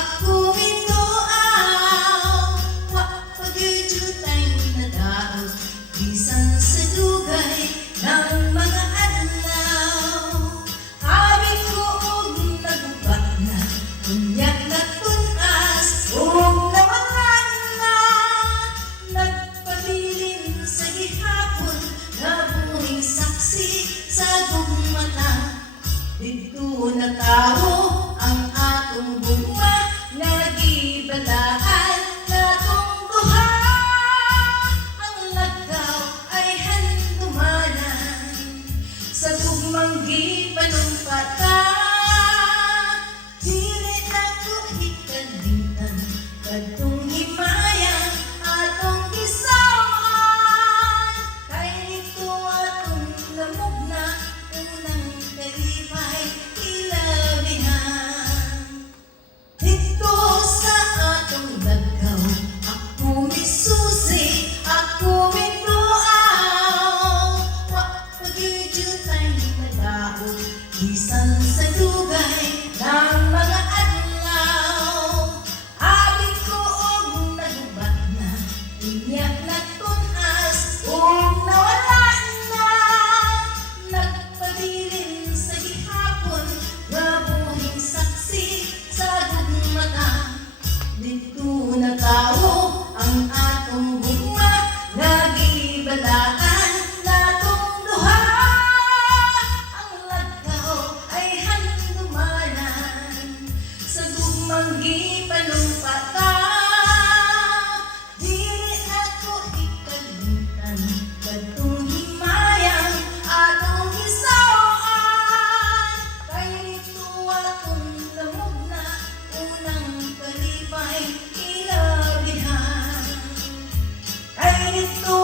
ako minuaw, wa pagyudjutay na daot, bisan sa dugay ng mga adlaw. Abi ko og nagubat na, unya natunas og nawala na. Nagpabilin sa gihapon, nabuhing saksi sa gugmata. Dito na tao ang atong bunga, nga gibalaan natong duha. Ang lagaw ay handumanan, sa tugmang gipanumpata. Dili na ko hikalimtan, kadtong himayang atong gisawan. Kay nito atong lamog na, unang kalipay ilabihan. Dito sa atong lagaw, ako misusi, ako minuaw, wa pagyudjutay na daot, bisan sa dugay ng mga adlaw. Abi ko og nagubat na, unya natunas og nawala na. Nagpabilin sa gihapon, grabuhing saksi sa gugmata. Dito na tao ang atong gugma, nga gibalaan natong duha. Ang lagaw ay handumanan, sa gugmang gipanumpata. Dili ako hikalimtan, kadtong himayang atong gisawan. Kay nito atong lamog na, unang kalipay ilabihan. Kay nito